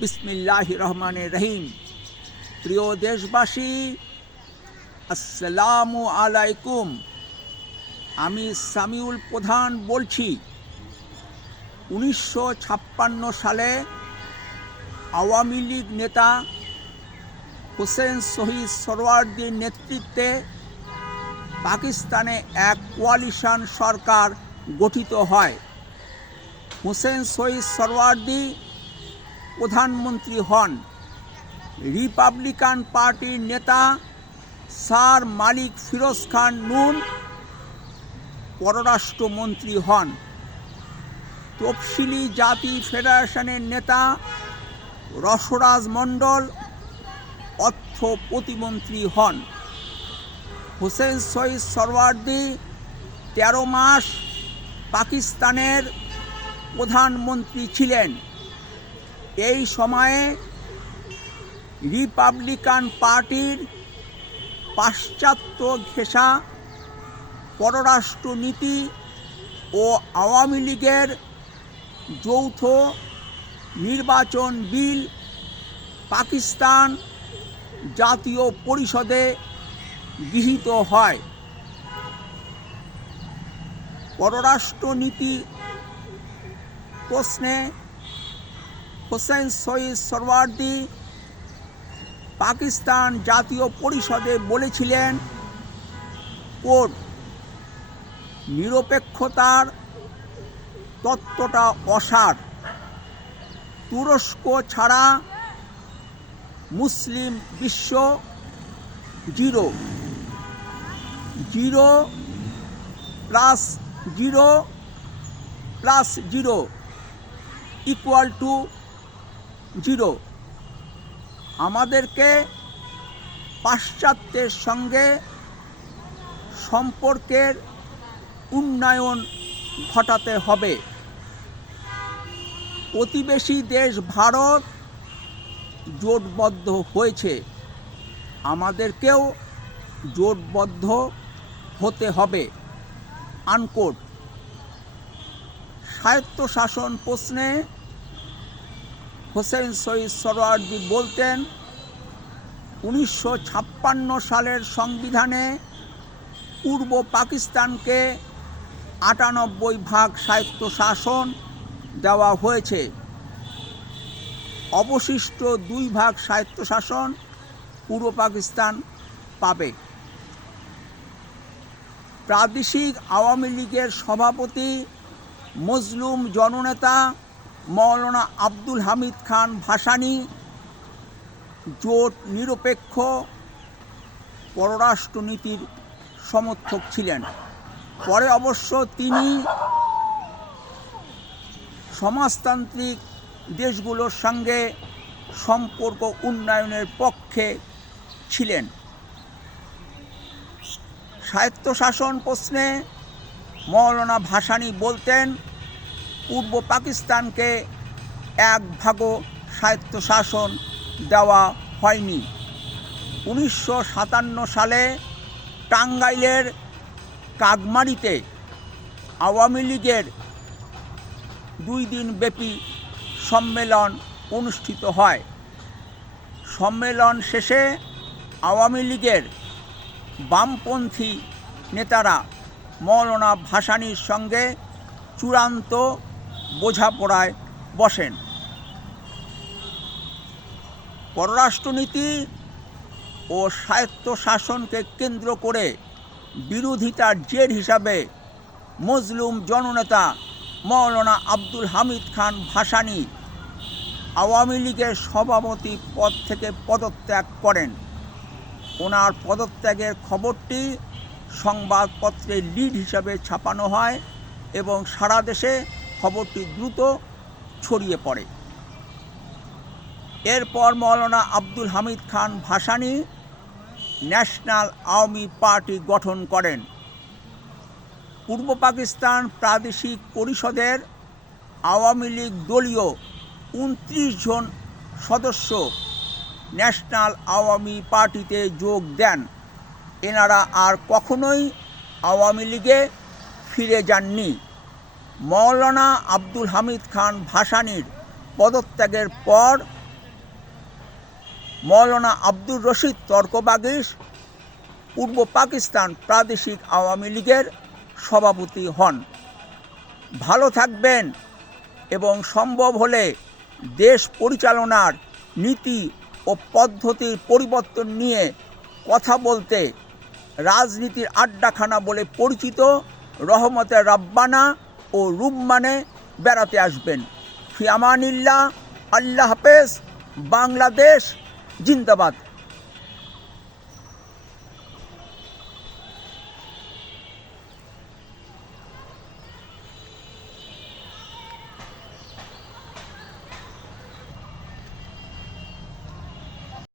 বিসমিল্লাহ রহমানের রহিম প্রিয় দেশবাসী, আসসালামু আলাইকুম। আমি সামিউল প্রধান বলছি, উনিশশো ছাপ্পান্ন সালে আওয়ামী লীগ নেতা হোসেন শহীদ সরওয়ার্দির নেতৃত্বে পাকিস্তানে এক কোয়ালিশন সরকার গঠিত হয়। হোসেন শহীদ সরওয়ার্দি প্রধানমন্ত্রী হন। রিপাবলিকান পার্টির নেতা স্যার মালিক ফিরোজ খান নুন, পররাষ্ট্রমন্ত্রী হন। তফসিলি জাতি ফেডারেশনের নেতা রসরাজ মণ্ডল, অর্থ প্রতিমন্ত্রী হন। হোসেন শহীদ সরওয়ার্দি তেরো মাস পাকিস্তানের প্রধানমন্ত্রী ছিলেন। এই সময়ে রিপাবলিকান পার্টির পাশ্চাত্য ঘেঁষা পররাষ্ট্রনীতি ও আওয়ামী লীগের যৌথ নির্বাচন বিল পাকিস্তান জাতীয় পরিষদে গৃহীত হয়। পররাষ্ট্রনীতি প্রশ্নে হোসেন সঈদ সরওয়ার্দি পাকিস্তান জাতীয় পরিষদে বলেছিলেন কোর্ট নিরপেক্ষতার তত্ত্বটা অসার। তুরস্ক ছাড়া মুসলিম বিশ্ব zero. Zero plus zero plus zero equal to zero. আমাদেরকে পাশ্চাত্যের সঙ্গে সম্পর্কের উন্নয়ন ঘটাতে হবে। প্রতিবেশী দেশ ভারত জোটবদ্ধ হয়েছে। আমাদেরকেও জোটবদ্ধ হতে হবে। আনকোট। স্বায়ত্তশাসন প্রশ্নে হোসেন শহীদ সরোয়ার্দি বলতেন, উনিশশো ছাপ্পান্ন সালের সংবিধানে পূর্ব পাকিস্তানকে আটানব্বই ভাগ স্বায়ত্তশাসন দেওয়া হয়েছে। অবশিষ্ট দুই ভাগ স্বায়ত্তশাসন পূর্ব পাকিস্তান পাবে। প্রাদেশিক আওয়ামী লীগের সভাপতি, মজলুম জননেতা মৌলানা আব্দুল হামিদ খান ভাসানী, জোট নিরপেক্ষ, পররাষ্ট্রনীতির সমর্থক ছিলেন। পরে অবশ্য তিনি সমাজতান্ত্রিক দেশগুলোর সঙ্গে সম্পর্ক উন্নয়নের পক্ষে ছিলেন। স্বায়ত্তশাসন প্রশ্নে মৌলানা ভাসানী বলতেন পূর্ব পাকিস্তানকে এক ভাগও স্বায়ত্তশাসন দেওয়া হয়নি। উনিশশো সাতান্ন সালে টাঙ্গাইলের কাগমারিতে আওয়ামী লীগের দুই দিন ব্যাপী সম্মেলন অনুষ্ঠিত হয়। সম্মেলন শেষে আওয়ামী লীগের বামপন্থী নেতারা মৌলানা ভাসানীর সঙ্গে চূড়ান্ত বোঝাপড়ায় বসেন। পররাষ্ট্রনীতি ও স্বায়ত্তশাসনকে কেন্দ্র করে বিরোধিতার জের হিসাবে মজলুম জননেতা মৌলানা আব্দুল হামিদ খান ভাসানী আওয়ামী লীগের সভাপতি পদ থেকে পদত্যাগ করেন। ওনার পদত্যাগের খবরটি সংবাদপত্রে লিড হিসাবে ছাপানো হয় এবং সারা দেশে খবরটি দ্রুত ছড়িয়ে পড়ে। এরপর মৌলানা আব্দুল হামিদ খান ভাসানী ন্যাশনাল আওয়ামী পার্টি গঠন করেন। পূর্ব পাকিস্তান প্রাদেশিক পরিষদের আওয়ামী লীগ দলীয় উনত্রিশ জন সদস্য ন্যাশনাল আওয়ামী পার্টিতে যোগ দেন। এনারা আর কখনোই আওয়ামী লীগে ফিরে যাননি। মৌলানা আব্দুল হামিদ খান ভাসানীর পদত্যাগের পর মৌলানা আব্দুর রশিদ তর্কবাগিস, পূর্ব পাকিস্তান প্রাদেশিক আওয়ামী লীগের সভাপতি হন। ভালো থাকবেন এবং সম্ভব হলে দেশ পরিচালনার নীতি ও পদ্ধতির পরিবর্তন নিয়ে কথা বলতে, রাজনীতির আড্ডাখানা বলে পরিচিত রহমতের রাব্বানা ও রুম্মানে বেড়াতে আসবেন। ফিয়ামানিল্লাহ আল্লাহ হাফেজ বাংলাদেশ জিন্দাবাদ।